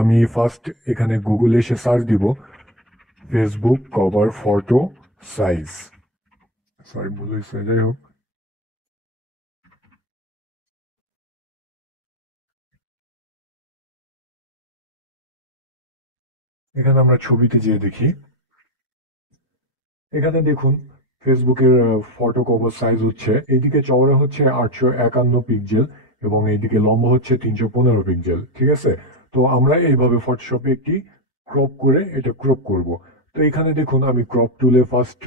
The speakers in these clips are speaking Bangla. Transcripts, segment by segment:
আমি ফার্স্ট এখানে গুগলে এসে সার্চ দিব Facebook cover photo size. Sorry, ভুল হয়েছে, যাই হোক। এখানে আমরা ছবিতে যেয়ে দেখি। এখানে দেখুন ফেসবুকের ফটো কভার সাইজ হচ্ছে, এইদিকে চওড়া হচ্ছে 851 পিক্সেল এবং এইদিকে লম্বা হচ্ছে 315 পিক্সেল। ঠিক আছে, তো আমরা এইভাবে ফটোশপে একটি ক্রপ করে এটা ক্রপ করব। তো এখানে দেখুন আমি ক্রপ টুলে ফার্স্ট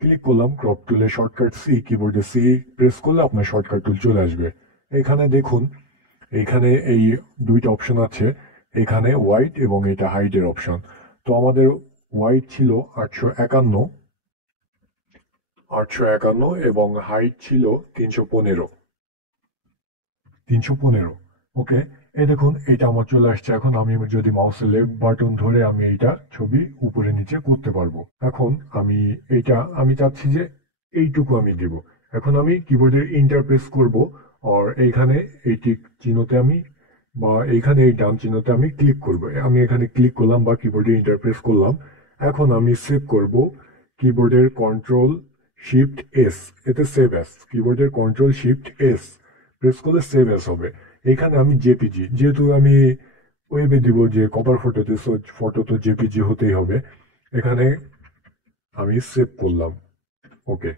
ক্লিক করলাম। ক্রপ টুলে শর্টকাট সি, কিবোর্ডে সি প্রেস করলে আপনার শর্টকাট টুল চলে আসবে। এখানে দেখুন, এখানে এই দুইটা অপশন আছে, এখানে হোয়াইট এবং এটা হাইটের অপশন। তো আমাদের হোয়াইট ছিল 851 এবং হাইট ছিল 315। ওকে, এই দেখুন এটা আমার চলে আসছে। এখন আমি যদি মাউসের লেফট বাটন ধরে আমি এইটা ছবি উপরে নিচে করতে পারবো। এখন আমি চাচ্ছি যে এইটুকু আমি দেব। এখন আমি কিবোর্ডের ইন্টার প্রেস করব, আর এইখানে এইটি চিহ্নতে আমি বা এইখানে এই ডান চিহ্নতে আমি ক্লিক করব। আমি এখানে ক্লিক করলাম বা কিবোর্ডে ইন্টার প্রেস করলাম। এখন আমি সেভ করব। কিবোর্ডের কন্ট্রোল শিফট এস, এতে সেভ অ্যাস। কিবোর্ডের কন্ট্রোল শিফট এস প্রেস করলে সেভ অ্যাস হবে। এখানে আমি জেপিজি, যেহেতু আমি ওয়েবে দিব যে কভার ফটোতে, সো ফটো তো জেপিজি হতেই হবে। এখানে আমি সেভ করলাম। ওকে,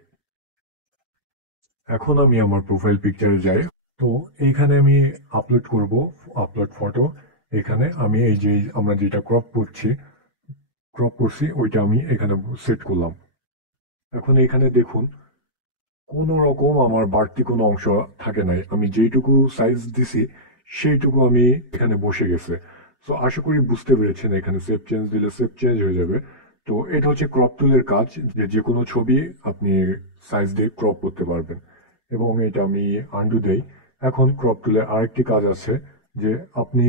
এখন আমি আমার প্রোফাইল পিকচারে যাই। তো এইখানে আমি আপলোড করব, আপলোড ফটো। এখানে আমি এই যে আমরা যেটা ক্রপ করছি ওইটা আমি এখানে সেট করলাম। এখন এখানে দেখুন কোনো রকম আমার বাড়তি কোনো অংশ থাকে নাই। আমি যেইটুকু সাইজ দিছি সেইটুকু আমি এখানে বসে গেছে। সো আশা করি বুঝতে পেরেছেন, এখানে সেভ চেঞ্জ দিলে সেভ চেঞ্জ হয়ে যাবে। তো এটা হচ্ছে ক্রপ টুলের কাজ, যে যে কোনো ছবি আপনি সাইজ দিয়ে ক্রপ করতে পারবেন। এবং এটা আমি আন্ডু দেই। এখন ক্রপ টুলের আরেকটি কাজ আছে, যে আপনি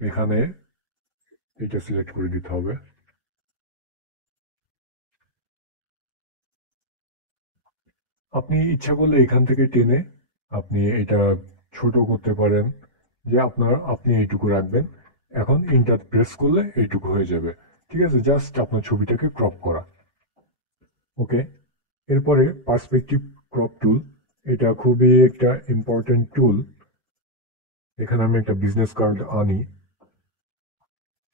এখানে এটা সিলেক্ট করে দিতে হবে। আপনি ইচ্ছা করলে এখান থেকে টেনে আপনি এটা ছোট করতে পারেন, যে আপনি এইটুকু রাখবেন। এখন ইন্টার প্রেস করলে এইটুকু হয়ে যাবে। ঠিক আছে, জাস্ট আপনার ছবিটাকে ক্রপ করা। ওকে, এরপরে পার্সপেক্টিভ ক্রপ টুল। এটা খুবই একটা ইম্পর্টেন্ট টুল। এখানে আমি একটা বিজনেস কার্ড আনি।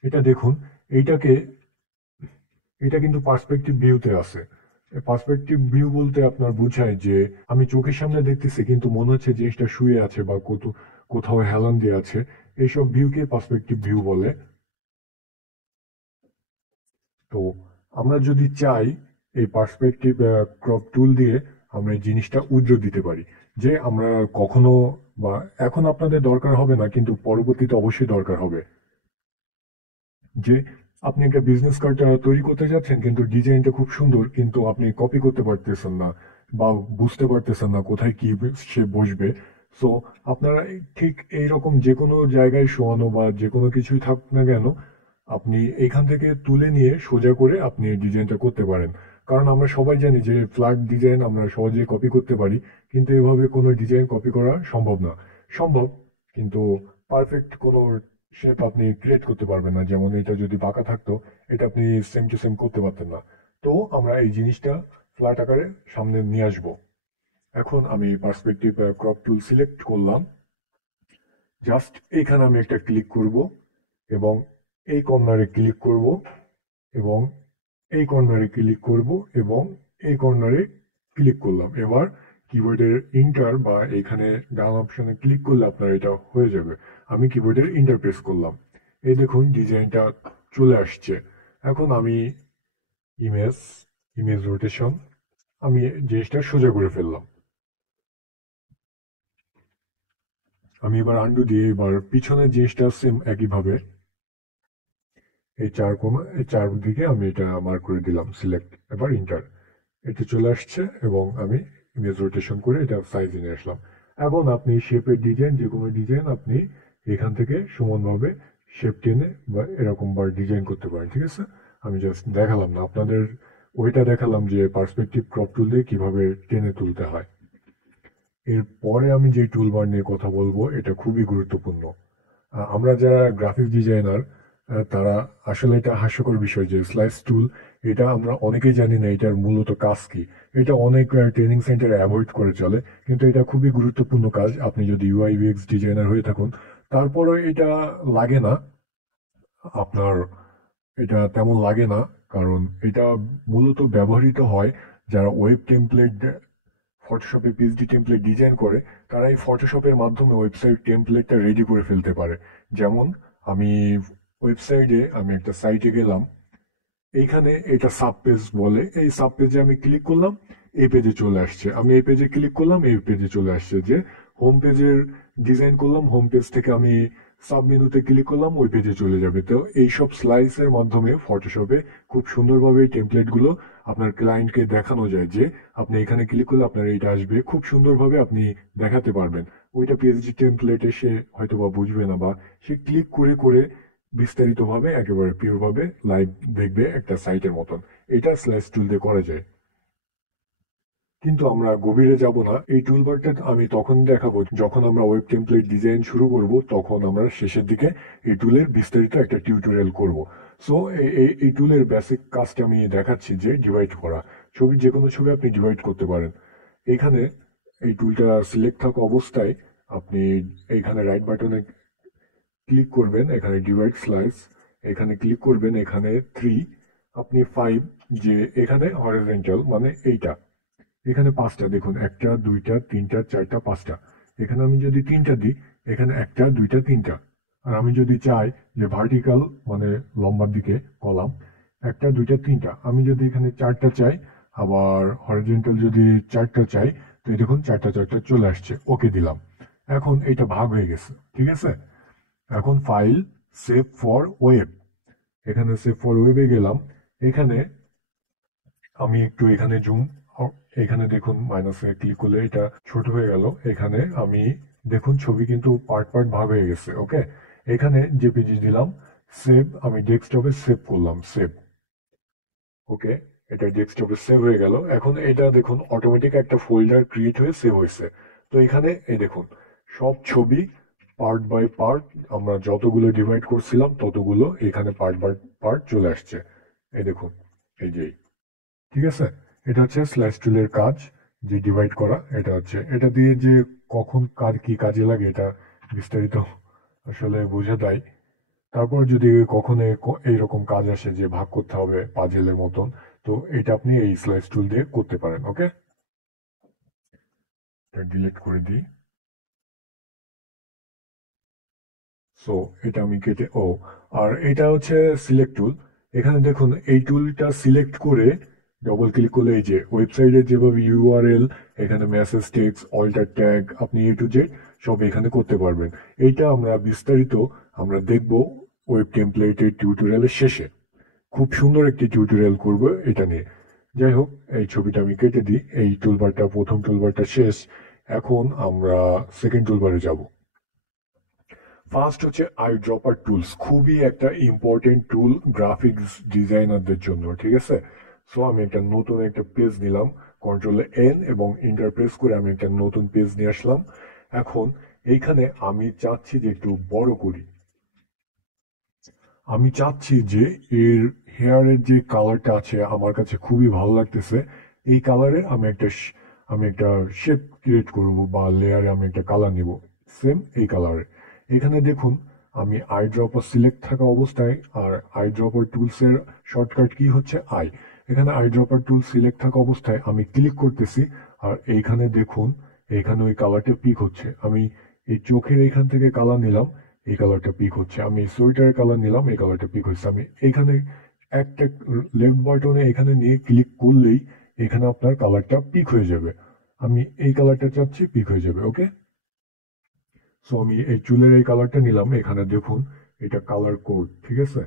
এটা দেখুন, এইটাকে এটা কিন্তু পার্সপেক্টিভ ভিউতে আছে। পার্সপেক্টিভ ভিউ বলতে আপনার বোঝায় যে আমি চোখের সামনে দেখতেছি কিন্তু মনে হচ্ছে জিনিসটা শুয়ে আছে বা কোথাও হেলান দিয়ে আছে। এইসব ভিউকে পার্সপেক্টিভ ভিউ বলে। তো আমরা যদি চাই, এই পার্সপেক্টিভ ক্রপ টুল দিয়ে আমরা এই জিনিসটা উজ্জ্বল দিতে পারি। যে আমরা কখনো বা এখন আপনাদের দরকার হবে না, কিন্তু পরবর্তীতে অবশ্যই দরকার হবে। যে আপনি একটা বিজনেস কার্ড তৈরি করতে যাচ্ছেন, কিন্তু ডিজাইনটা খুব সুন্দর, কিন্তু আপনি কপি করতে পারতেছেন না বা বুঝতে পারতেছেন না কোথায় কি সে বসবে। সো আপনারা ঠিক এইরকম যে কোনো জায়গায় শোয়ানো বা যে কোনো কিছুই থাক না কেন, আপনি এখান থেকে তুলে নিয়ে সোজা করে আপনি এই ডিজাইনটা করতে পারেন। কারণ আমরা সবাই জানি যে ফ্ল্যাট ডিজাইন আমরা সহজে কপি করতে পারি, কিন্তু এভাবে কোনো ডিজাইন কপি করা সম্ভব না। সম্ভব, কিন্তু পারফেক্ট কোনো শেপ আপনি ক্রিয়েট করতে পারবেন না। যেমন এটা যদি বাঁকা থাকতো, এটা আপনি সেম টু সেম করতে পারতেন না। তো আমরা এই জিনিসটা ফ্ল্যাট আকারে সামনে নিয়ে আসবো। এখন আমি পার্সপেক্টিভ ক্রপ টুল সিলেক্ট করলাম। জাস্ট এখানে আমি একটা ক্লিক করব এবং এই কর্নারে ক্লিক করব এবং এই কর্নারে ক্লিক করব এবং এই কর্নারে ক্লিক করলাম। এবার কিবোর্ডের ইন্টার বা এখানে ডান অপশনে ক্লিক করলে আপনার এটা হয়ে যাবে। আমি কিবোর্ডের ইন্টার প্রেস করলাম। এই দেখুন ডিজাইনটা চলে আসছে। এখন আমি ইমেজ ইমেজ রোটেশন, আমি জিনিসটা সোজা করে ফেললাম। আমি এবার আন্ডু দিয়ে এবার পিছনের জিনিসটা সেম একইভাবে এই চার দিকে আমি এটা মার্ক করে দিলাম, সিলেক্ট, এবার ইন্টার। এটা চলে আসছে এবং আমি ইমেজ রোটেশন করে এটা সাইজে নিয়ে আসলাম। এখন আপনি শেপের ডিজাইন, যে কোনো ডিজাইন আপনি এখান থেকে সমানভাবে শেপ টেনে বা এরকম বার ডিজাইন করতে পারেন। ঠিক আছে, আমি জাস্ট দেখালাম না আপনাদের, ওইটা দেখালাম যে পার্সপেক্টিভ ক্রপ টুল দিয়ে কিভাবে টেনে তুলতে হয়। এরপরে আমি যে টুলবার নিয়ে কথা বলবো এটা খুবই গুরুত্বপূর্ণ। আমরা যারা গ্রাফিক ডিজাইনার তারা আসলে এটা হাস্যকর বিষয় যে স্লাইস টুল এটা আমরা অনেকেই জানি না এটার মূলত কাজ কি। এটা অনেক ট্রেনিং সেন্টারে অ্যাভয়েড করে চলে, কিন্তু এটা খুবই গুরুত্বপূর্ণ কাজ আপনি যদি ইউআই ইউএক্স ডিজাইনার হয়ে থাকুন। তারপরে এটা লাগে না আপনার, এটা তেমন লাগে না, কারণ এটা মূলত ব্যবহৃত হয় যারা ওয়েব টেমপ্লেট ফটোশপে পিএইচডি টেমপ্লেট ডিজাইন করে। তারা এই ফটোশপের মাধ্যমে ওয়েবসাইট টেমপ্লেটটা রেডি করে ফেলতে পারে। যেমন আমি আমি একটা সাইটে গেলাম, এইখানে এটা সাব পেজ বলে, এই সাব পেজে আমি ক্লিক করলাম, এই পেজে চলে আসছে। আমি এই পেজে ক্লিক করলাম, এই পেজে চলে আসছে। যে হোম পেজের ডিজাইন করলাম, হোম পেজ থেকে আমি সাব মেনুতে ক্লিক করলাম, ওই পেজে চলে যাবে। তো এইসব স্লাইসের মাধ্যমে ফটোশপে খুব সুন্দরভাবে এই টেমপ্লেট গুলো আপনার ক্লায়েন্টকে দেখানো যায় যে আপনি এখানে ক্লিক করলে আপনার এইটা আসবে, খুব সুন্দরভাবে আপনি দেখাতে পারবেন। ওইটা পিএইচডি টেমপ্লেটে সে হয়তো বা বুঝবে না, বা সে ক্লিক করে করে বিস্তারিতভাবে একেবারে পিওর ভাবে লাইভ দেখবে একটা সাইটের মতন। এটা স্লাইস টুল দিয়ে করা যায়। কিন্তু আমরা গভীরে যাব না, এই টুলবারটা আমি তখন দেখাবো যখন আমরা ওয়েব টেমপ্লেট ডিজাইন শুরু করব, তখন আমরা শেষের দিকে এই টুলের বিস্তারিত একটা টিউটোরিয়াল করব। সো এই টুলের বেসিক কাজটা আমি দেখাচ্ছি, যে ডিভাইড করা। ছবি, যে কোনো ছবি আপনি ডিভাইড করতে পারেন। এখানে এই টুলটা সিলেক্ট থাকা অবস্থায় আপনি এইখানে রাইট বাটনে ক্লিক করবেন, এখানে ডিভাইড স্লাইস, এখানে ক্লিক করবেন, এখানে 3, আপনি 5, যে এখানে হরিজন্টাল মানে এইটা, এখানে 5টা দেখুন, 1টা 2টা 3টা 4টা 5টা। এখানে আমি যদি 3টা দিই, এখানে 1টা 2টা 3টা। আর আমি যদি চাই যে ভার্টিক্যাল মানে লম্বার দিকে কলাম, 1টা 2টা 3টা, আমি যদি এখানে 4টা চাই, আবার হরিজন্টাল যদি 4টা চাই, তো এই দেখুন 4টা 4টা চলে আসছে। ওকে দিলাম। এখন এটা ভাগ হয়ে গেছে, ঠিক আছে। এখন ফাইল, সেভ ফর ওয়েব, এখানে সেভ ফর ওয়েবে গেলাম। এখানে আমি একটু এখানে জুম, এখানে দেখুন মাইনাসে ক্লিক করলে এটা ছোট হয়ে গেল। এখানে আমি দেখুন ছবি কিন্তু পার্ট পার্ট ভাগ হয়ে গেছে। ওকে, এখানে জেপিজি দিলাম, সেভ, আমি ডেস্কটপে সেভ করলাম, সেভ। ওকে, এটা ডেস্কটপে সেভ হয়ে গেল। এখন এটা দেখুন অটোমেটিক একটা ফোল্ডার ক্রিয়েট হয়ে সেভ হয়েছে। তো এখানে এই দেখুন সব ছবি পার্ট বাই পার্ট আমরা যতগুলো ডিভাইড করছিলাম ততগুলো এখানে পার্ট বাই পার্ট চলে আসছে। এই দেখুন, এই যে, ঠিক আছে। এটা হচ্ছে স্ল্যাশ টুলের কাজ, যে ডিভাইড করা। এটা হচ্ছে, এটা দিয়ে যে কখন কার কি কাজে লাগে এটা বিস্তারিত আসলে বোঝা যায়। তারপর যদি কখনো এইরকম কাজ আসে যে ভাগ করতে হবে পাজেলের মতন, তো এটা আপনি এই স্লাইস টুল দিয়ে করতে পারেন। ওকে, এটা ডিলিট করে দিই। সো এটা আমি কেটে, আর এটা হচ্ছে সিলেক্ট টুল। এখানে দেখুন এই টুলটা সিলেক্ট করে ডবল ক্লিক করলে এই যে ওয়েবসাইটের যেভাবে ইউআরএল, এখানে মেসেজ টেক্সট, অল্টার ট্যাগ, আপনি এ টু জেড সব এখানে করতে পারবেন। এইটা আমরা বিস্তারিত আমরা দেখব ওয়েব টেমপ্লেটের টিউটোরিয়ালের শেষে। খুব সুন্দর একটি টিউটোরিয়াল করব এটা নিয়ে। যাই হোক, এই ছবিটা আমি কেটে দিই। এই টুলবারটা, প্রথম টুলবারটা শেষ। এখন আমরা সেকেন্ড টুলবারে যাব। ফার্স্ট হচ্ছে আই ড্রপার টুলস, খুবই একটা ইম্পর্টেন্ট টুল গ্রাফিক্স ডিজাইনারদের জন্য, ঠিক আছে। সো আমি একটা নতুন একটা পেজ নিলাম, কন্ট্রোল এন এবং ইন্টার প্রেস করে আমি একটা নতুন পেজ নিয়ে আসলাম। এখন এইখানে আমি চাচ্ছি যে একটু বড় করি। আমি চাচ্ছি যে এর হেয়ারের যে কালারটা আছে আমার কাছে খুবই ভালো লাগতেছে। এই কালারে আমি একটা শেপ ক্রিয়েট করব, বা লেয়ারে আমি একটা কালার নিব সেম এই কালারে। এখানে দেখুন আমি আই ড্রপার সিলেক্ট থাকা অবস্থায়, আর আই ড্রপার টুলস এর শর্টকাট কি হচ্ছে আই। এখানে আই ড্রপার টুল সিলেক্ট থাকা অবস্থায় আমি ক্লিক করতেছি, আর এইখানে দেখুন এখানে ওই কালারটা পিক হচ্ছে। আমি এই চোখের এইখান থেকে কালার নিলাম, এই কালারটা পিক হচ্ছে। আমি সোয়েটারের কালার নিলাম, এই কালারটা পিক হচ্ছে। আমি এখানে একটা লেফট বাটনে এখানে নিয়ে ক্লিক করলেই এখানে আপনার কালারটা পিক হয়ে যাবে। আমি এই কালারটা চাচ্ছি, পিক হয়ে যাবে। ওকে, সো আমি এই চুলের এই কালারটা নিলাম, এখানে দেখুন এটা কালার কোড, ঠিক আছে।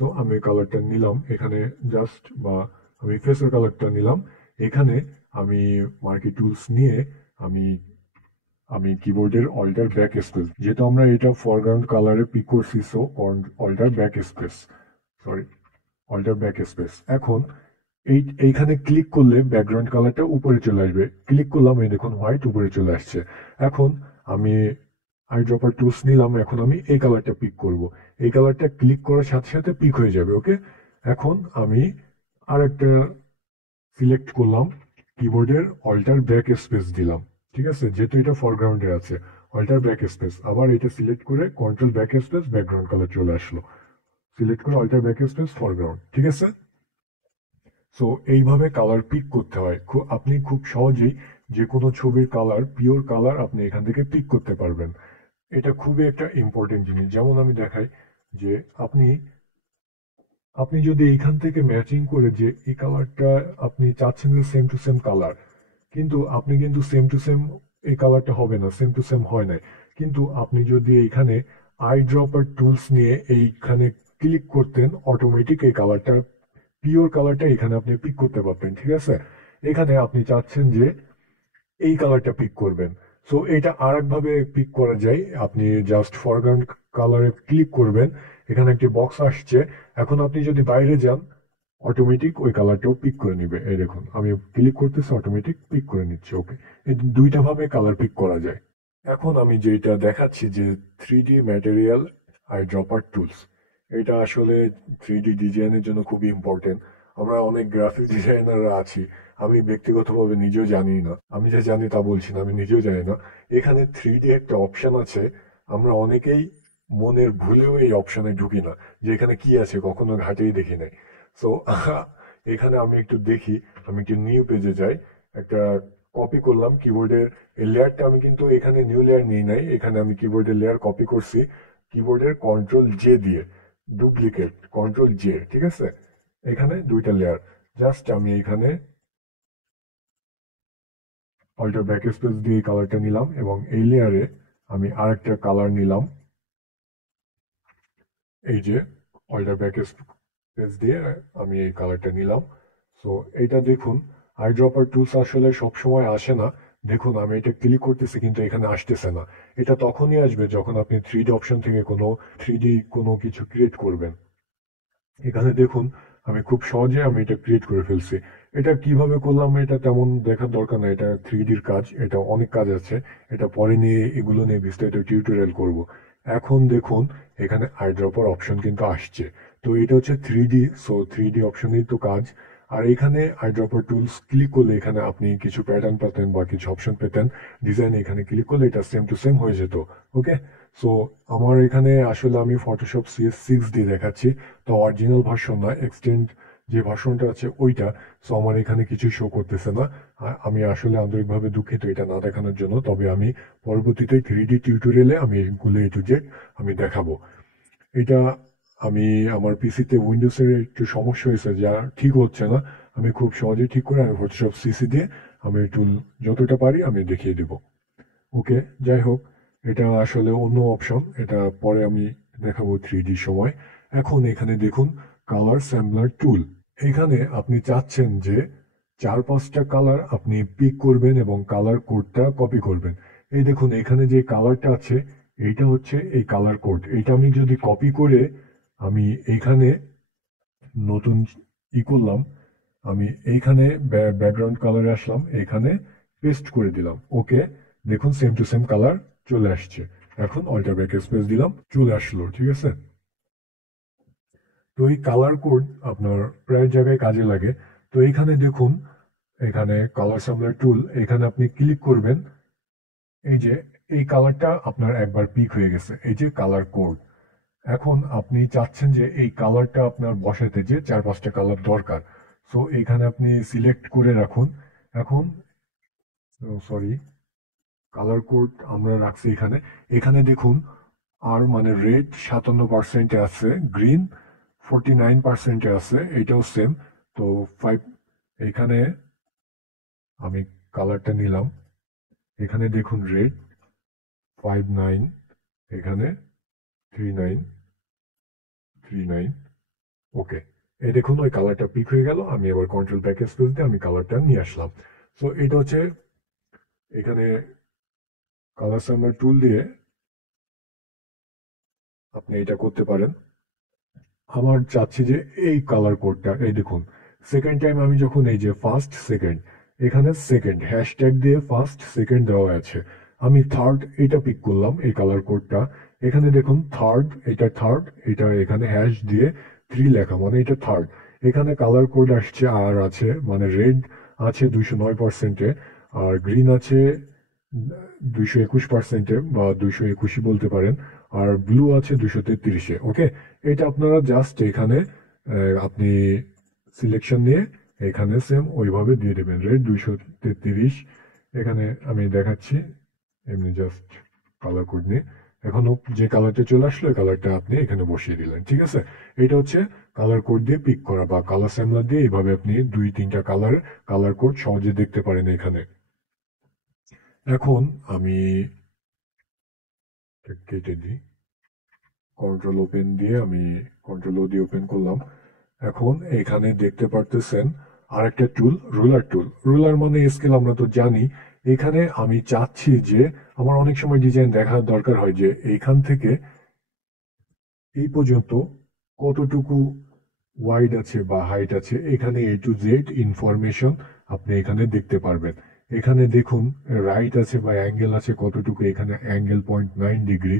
সো আমি এই কালারটা নিলাম এখানে জাস্ট, বা আমি ফেসের কালারটা নিলাম এখানে। আমি মার্কি টুলস নিয়ে আমি আমি কিবোর্ডের অল্টার ব্যাক স্পেস, যেহেতু আমরা এটা ফরগ্রাউন্ড কালারে পিক করছি, so alter back space, sorry, alter back space. এখন এইখানে ক্লিক করলে ব্যাকগ্রাউন্ড কালারটা উপরে চলে আসবে। ক্লিক করলাম, এই দেখুন হোয়াইট উপরে চলে আসছে। এখন আমি আই ড্রপার টুলস নিলাম, এখন আমি এই কালারটা পিক করব। এই কালারটা ক্লিক করার সাথে সাথে পিক হয়ে যাবে। ওকে, এখন আমি আরেকটা সিলেক্ট করলাম, কিবোর্ডের অল্টার ব্যাক স্পেস দিলাম। ঠিক আছে, যেহেতু এটা ফরগ্রাউন্ডে আছে, অল্টার ব্যাক স্পেস, আবার এটা সিলেক্ট করে control back space, background colour চলে আসলো। সিলেক্ট করে অল্টার ব্যাক স্পেস ফরগ্রাউন্ড। ঠিক আছে, সো এইভাবে কালার পিক করতে হয়। আপনি খুব সহজেই যে কোনো ছবির কালার, পিওর কালার আপনি এখান থেকে পিক করতে পারবেন। এটা খুবই একটা ইম্পর্টেন্ট জিনিস। যেমন আমি দেখাই যে আপনি আপনি যদি এইখান থেকে ম্যাচিং করে যে এই কালারটা আপনি চাচ্ছেন যে সেম টু সেম কালার, কিন্তু আপনি কিন্তু সেম টু সেম এই কালারটা হবে না, সেম টু সেম হয় না। কিন্তু আপনি যদি এইখানে আই ড্রপার টুলস নিয়ে এইখানে ক্লিক করতেন, অটোমেটিক এই কালারটা, পিওর কালারটা এখানে আপনি পিক করতে পারতেন। ঠিক আছে, এখানে আপনি চাচ্ছেন যে এই কালারটা পিক করবেন, সো এটা আরেকভাবে পিক করা যায়। আপনি জাস্ট ফরগ্রাউন্ড কালারে ক্লিক করবেন, এখানে একটি বক্স আসছে। এখন আপনি যদি বাইরে যান, অটোমেটিক ওই কালারটাও পিক করে নিবে। এই দেখুন, আমি ক্লিক করতেছি, অটোমেটিক পিক করে নিচ্ছে। ওকে, এই দুইটা ভাবে কালার পিক করা যায়। এখন আমি যেটা দেখাচ্ছি যে 3D material I dropper tools, এটা আসলে 3D ডিজাইনের জন্য খুবই ইম্পর্টেন্ট। আমরা অনেক গ্রাফিক ডিজাইনাররা আছি, আমি ব্যক্তিগতভাবে নিজেও জানি না, আমি যে জানি তা বলছি না, আমি নিজেও জানি না এখানে 3D একটা অপশন আছে। আমরা অনেকেই মনের ভুলেও এই অপশনে ঢুকি না, যে এখানে কি আছে কখনো ঘাটেই দেখি নাই। সো এখানে আমি একটু দেখি, আমি একটু নিউ পেজে যাই, একটা কপি করলাম কিবোর্ডের এই লেয়ারটা। আমি কিন্তু এখানে নিউ লেয়ার নিই নাই, এখানে আমি কিবোর্ডের লেয়ার কপি করছি কিবোর্ডের কন্ট্রোল জে দিয়ে, ডুপ্লিকেট কন্ট্রোল জে। ঠিক আছে, এখানে দুইটা লেয়ার, জাস্ট আমি এখানে অল্টার ব্যাক স্পেস দিয়ে কালারটা নিলাম এবং এই লেয়ারে আমি আরেকটা কালার নিলাম, এই যে অল্টার ব্যাক স্পেস দিয়ে আমি এই কালারটা নিলাম। সো এইটা দেখুন, আই ড্রপার টুলস আসলে সবসময় আসে না। দেখুন আমি এটা ক্লিক করতেছি কিন্তু এখানে আসতেছে না। এটা তখনই আসবে যখন আপনি 3D অপশন থেকে কোনো 3D কোনো কিছু ক্রিয়েট করবেন। এখানে দেখুন আমি খুব সহজে আমি এটা ক্রিয়েট করে ফেলছি। এটা কিভাবে করলাম এটা তেমন দেখার দরকার নাই, এটা 3Dর কাজ, এটা অনেক কাজ আছে, এটা পরে নিয়ে এগুলো নিয়ে বিস্তারিত টিউটোরিয়াল করব। এখন দেখুন এখানে আইড্রপার অপশন কিন্তু আসছে, তো এটা হচ্ছে 3D, সো 3D অপশনেই তো কাজ। আর এখানে আইড্রপার টুলস ক্লিক করলে এখানে আপনি কিছু প্যাটার্ন পেতেন বা কিছু অপশন পেতেন, ডিজাইন এখানে ক্লিক করলে এটা সেম টু সেম হয়ে যেত। ওকে, সো আমার এখানে আসলে আমি ফটোশপ CS6 দিয়ে দেখাচ্ছি, তো অরিজিনাল ভার্সন না, এক্সটেন্ড যে ভার্সনটা আছে ওইটা। সো আমার এখানে কিছু শো করতেছে না। আমি আসলে আন্তরিকভাবে দুঃখিত এটা না দেখানোর জন্য, তবে আমি পরবর্তীতে 3D টিউটোরিয়ালে আমি এগুলো A to Z আমি দেখাবো। এটা আমি আমার পিসিতে উইন্ডোজের একটু সমস্যা হয়েছে, যা ঠিক হচ্ছে না। আমি খুব সহজেই ঠিক করে আমি ফটোশপ সিসি দিয়ে আমি টুল যতটা পারি আমি দেখিয়ে দেব। ওকে, যাই হোক, এটা আসলে অন্য অপশন, এটা পরে আমি দেখাবো 3D সময়। এখন এখানে দেখুন কালার স্যাম্বলার টুল, এখানে আপনি চাচ্ছেন যে 4-5টা কালার আপনি পিক করবেন এবং কালার কোডটা কপি করবেন। এই দেখুন এখানে যে কালারটা আছে এইটা হচ্ছে এই কালার কোড, এইটা আমি যদি কপি করে আমি এইখানে নতুন করলাম, আমি এইখানে ব্যাকগ্রাউন্ড কালারে আসলাম, এখানে পেস্ট করে দিলাম। ওকে, দেখুন সেম টু সেম কালার চলে আসছে। এখন অল্টার ব্যাক স্পেস দিলাম, চলে আসলো। ঠিক আছে, তো এই কালার কোড আপনার প্রায় জায়গায় কাজে লাগে। তো এইখানে দেখুন, এখানে কালার সামলার টুল, এখানে আপনি ক্লিক করবেন, এই যে এই কালারটা আপনার একবার পিক হয়ে গেছে, এই যে কালার কোড। এখন আপনি চাচ্ছেন যে এই কালারটা আপনার বসাতে যে 4-5টা কালার দরকার, সো এখানে আপনি সিলেক্ট করে রাখুন। এখন সরি, কালার কোড আমরা রাখছি এখানে। এখানে দেখুন আর মানে রেড 57% আছে, গ্রিন 49% আছে, এটাও সেম। তো 5, এখানে আমি কালারটা নিলাম, এখানে দেখুন রেড 59, এখানে 3939। ওকে, এই দেখুন ওই কালারটা পিক হয়ে গেল। আমি এবার কন্ট্রোল ব্যাক স্পেস দিয়ে আমি কালারটা নিয়ে আসলাম। সো এটা হচ্ছে এখানে কালার সামার টুল দিয়ে আপনি এটা করতে পারেন। আমার চাচ্ছি যে এই কালার কোডটা, এই দেখুন সেকেন্ড টাইম আমি যখন এই যে ফার্স্ট সেকেন্ড, এখানে সেকেন্ড হ্যাশট্যাগ দিয়ে ফার্স্ট সেকেন্ড দেওয়া আছে, আমি থার্ড এটা পিক করলাম, এই কালার কোডটা। এখানে দেখুন থার্ড, এটা এখানে হ্যাশ দিয়ে 3 লেখা, মানে এটা থার্ড। এখানে কালার কোড আসছে আর আছে, মানে রেড আছে 209%-এ, আর গ্রিন আছে 221%-এ বা 221 বলতে পারেন, আর ব্লু আছে 233-এ। ওকে, এটা আপনারা জাস্ট এখানে আপনি সিলেকশন নিয়ে এখানে সেম ওইভাবে দিয়ে দেবেন, রেড 233। এখানে আমি দেখাচ্ছি এমনি জাস্ট কালার কোড নিয়ে। এখনো যে কালারটা চলে আসলো এই কালারটা আপনি এখানে বসিয়ে দিলেন, ঠিক আছে। এটা হচ্ছে কালার কোড দিয়ে পিক করা বা কালার স্যাম্পলার দিয়ে এইভাবে আপনি 2-3টা কালার কোড সহজে দেখতে পারেন এখানে। এখন আমি কেটে দিই, কন্ট্রোল ওপেন দিয়ে আমি কন্ট্রোল ও দিয়ে ওপেন করলাম। এখন এখানে দেখতে পারতেছেন আরেকটা টুল, রুলার টুল। রুলার মানে স্কেল আমরা তো জানি। এখানে আমি চাচ্ছি যে আমার অনেক সময় ডিজাইন দেখার দরকার হয় যে এইখান থেকে এই পর্যন্ত কতটুকু ওয়াইড আছে বা হাইট আছে, এখানে A to Z ইনফরমেশন আপনি এখানে দেখতে পারবেন। এখানে দেখুন রাইট আছে বা অ্যাঙ্গেল আছে কতটুকু, এখানে অ্যাঙ্গেল 0.9 ডিগ্রি।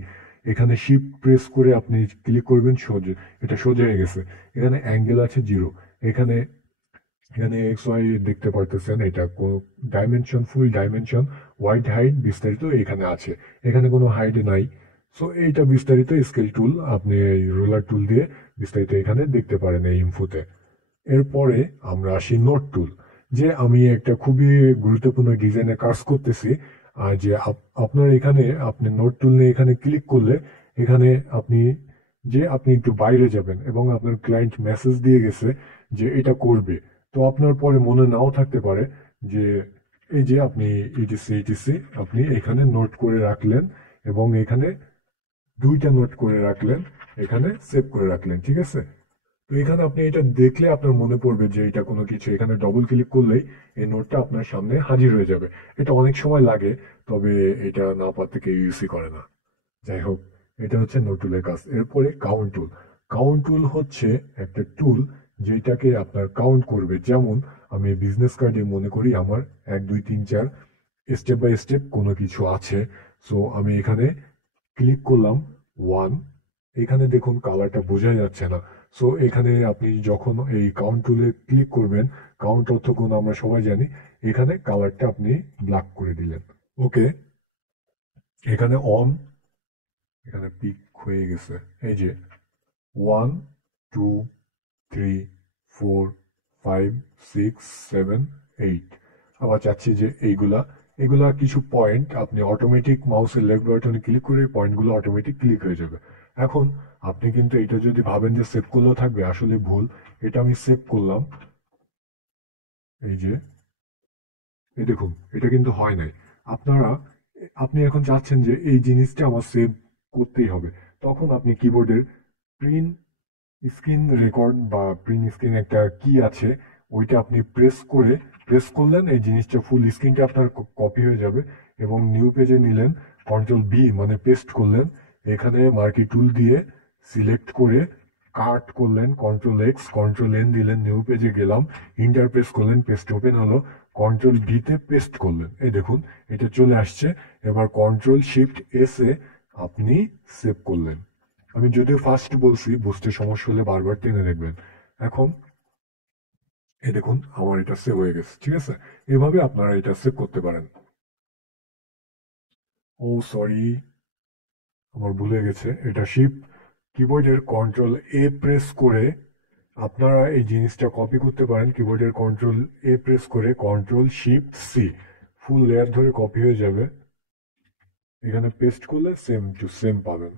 এখানে শিফট প্রেস করে আপনি ক্লিক করবেন, সোজা এটা সোজা হয়ে গেছে। এখানে অ্যাঙ্গেল আছে 0। এখানে এখানে এক্স ওয়াই দেখতে পারতেছেন, এটা ডাইমেনশন, ফুল ডাইমেনশন, হোয়াইট হাইট বিস্তারিত এখানে আছে। এখানে কোনো হাইট নাই। সো এইটা বিস্তারিত স্কেল টুল, আপনি এই রুলার টুল দিয়ে বিস্তারিত এখানে দেখতে পারেন এই ইনফোতে। এরপরে আমরা আসি নোট টুল। যে আমি একটা খুবই গুরুত্বপূর্ণ ডিজাইনে কাজ করতেছি, আর যে আপনার এখানে আপনি নোট টুল নিয়ে এখানে ক্লিক করলে এখানে আপনি আপনি একটু বাইরে যাবেন এবং আপনার ক্লায়েন্ট মেসেজ দিয়ে গেছে যে এটা করবে। তো আপনার পরে মনে নাও থাকতে পারে যে এই যে আপনি ইটিসি আপনি এখানে নোট করে রাখলেন এবং এখানে 2টা নোট করে রাখলেন, এখানে সেভ করে রাখলেন, ঠিক আছে। তো এখানে আপনি এটা দেখলে আপনার মনে পড়বে যে এটা কোনো কিছু, এখানে ডবল ক্লিক করলেই এই নোটটা আপনার সামনে হাজির হয়ে যাবে। এটা অনেক সময় লাগে, তবে এটা না পারতে কেউ ইউজই করে না। যাই হোক, এটা হচ্ছে নোট টুলের কাজ। এরপরে কাউন্ট টুল। কাউন্ট টুল হচ্ছে একটা টুল যেটাকে আপনার কাউন্ট করবে। যেমন আমি বিজনেস কার্ডে মনে করি আমার 1 2 3 4 স্টেপ বাই স্টেপ কোনো কিছু আছে। সো আমি এখানে ক্লিক করলাম 1। এখানে দেখুন কালারটা বোঝা যাচ্ছে না। সো এখানে আপনি যখন এই কাউন্ট টুলে ক্লিক করবেন, কাউন্ট অর্থ কোন আমরা সবাই জানি, এখানে কালারটা আপনি ব্ল্যাক করে দিলেন। ওকে, এখানে অন, এখানে পিক হয়ে গেছে। এই যে 1 2 3 4 5 6 7 8। আবার চাচ্ছি যে এগুলা কিছু পয়েন্ট আপনি অটোমেটিক মাউসের লেফট বাটনে ক্লিক করে পয়েন্টগুলো অটোমেটিক ক্লিক হয়ে যাবে। এখন আপনি কিন্তু এটা যদি ভাবেন যে সেভ করলেও থাকবে, আসলে ভুল। এটা আমি সেভ করলাম, এই যে এই দেখুন এটা কিন্তু হয় নাই। আপনারা আপনি এখন চাচ্ছেন যে এই জিনিসটা আমার সেভ করতেই হবে, তখন আপনি কিবোর্ডের প্রিন্ট স্ক্রিন রেকর্ড বা প্রিন্ট স্ক্রিন একটা কি আছে, ওইটা আপনি প্রেস করলেন, এই জিনিসটা ফুল স্ক্রিনটা আপনার কপি হয়ে যাবে। এবং নিউ পেজে নিলেন, কন্ট্রোল V মানে পেস্ট করলেন, এখানে মার্কি টুল দিয়ে সিলেক্ট করে কাট করলেন, কন্ট্রোল N দিলেন, নিউ পেজে গেলাম, ইন্টার প্রেস করলেন, পেস্ট ওপেন হলো, কন্ট্রোল V তে পেস্ট করলেন, এই দেখুন এটা চলে আসছে। এবার কন্ট্রোল Shift S এ আপনি সেভ করলেন। আমি যদিও ফার্স্ট বলছি, বুঝতে সমস্যা হলে বারবার টেনে দেখবেন। এখন এই দেখুন আমার এটা সেভ হয়ে গেছে, ঠিক আছে। এভাবে আপনারা এটা সেভ করতে পারেন। ও সরি, আমার ভুলে গেছে, এটা কিবোর্ডের কন্ট্রোল A প্রেস করে আপনারা এই জিনিসটা কপি করতে পারেন। কিবোর্ডের কন্ট্রোল A প্রেস করে কন্ট্রোল Shift C, ফুল লেয়ার ধরে কপি হয়ে যাবে। এখানে পেস্ট করলে সেম টু সেম পাবেন,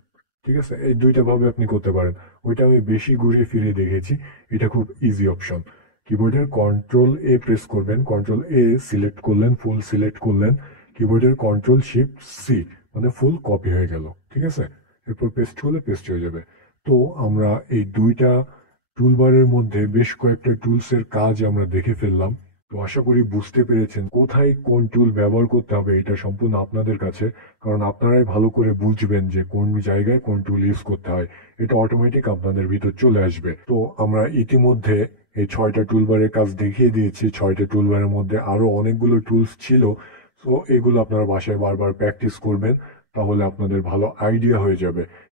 ঠিক আছে। এই দুইটা ভাবে আপনি করতে পারেন। ওইটা আমি বেশি ঘুরিয়ে ফিরিয়ে দেখেছি, এটা খুব ইজি অপশন। কিবোর্ডের কন্ট্রোল A প্রেস করবেন, কন্ট্রোল A সিলেক্ট করলেন, ফুল সিলেক্ট করলেন, কিবোর্ডের কন্ট্রোল Shift C, মানে ফুল কপি হয়ে গেল, ঠিক আছে। এরপর পেস্ট হলে পেস্ট হয়ে যাবে। তো আমরা এই দুইটা টুলবারের মধ্যে বেশ কয়েকটা টুলসের কাজ আমরা দেখে ফেললাম। তো আশা করি বুঝতে পেরেছেন কোথায় কোন টুল ব্যবহার করতে হবে, এটা সম্পূর্ণ আপনাদের কাছে, কারণ আপনারাই ভালো করে বুঝবেন যে কোন জায়গায় কোন টুল ইউজ করতে হয়। এটা অটোমেটিক আপনাদের ভিতর চলে আসবে। তো আমরা ইতিমধ্যে এই 6টা টুলবারের কাজ দেখিয়ে দিয়েছি। 6টা টুলবারের মধ্যে আরো অনেকগুলো টুলস ছিল, সো এগুলো আপনারা বাসায় বারবার প্র্যাকটিস করবেন, তাহলে আপনাদের ভালো আইডিয়া হয়ে যাবে।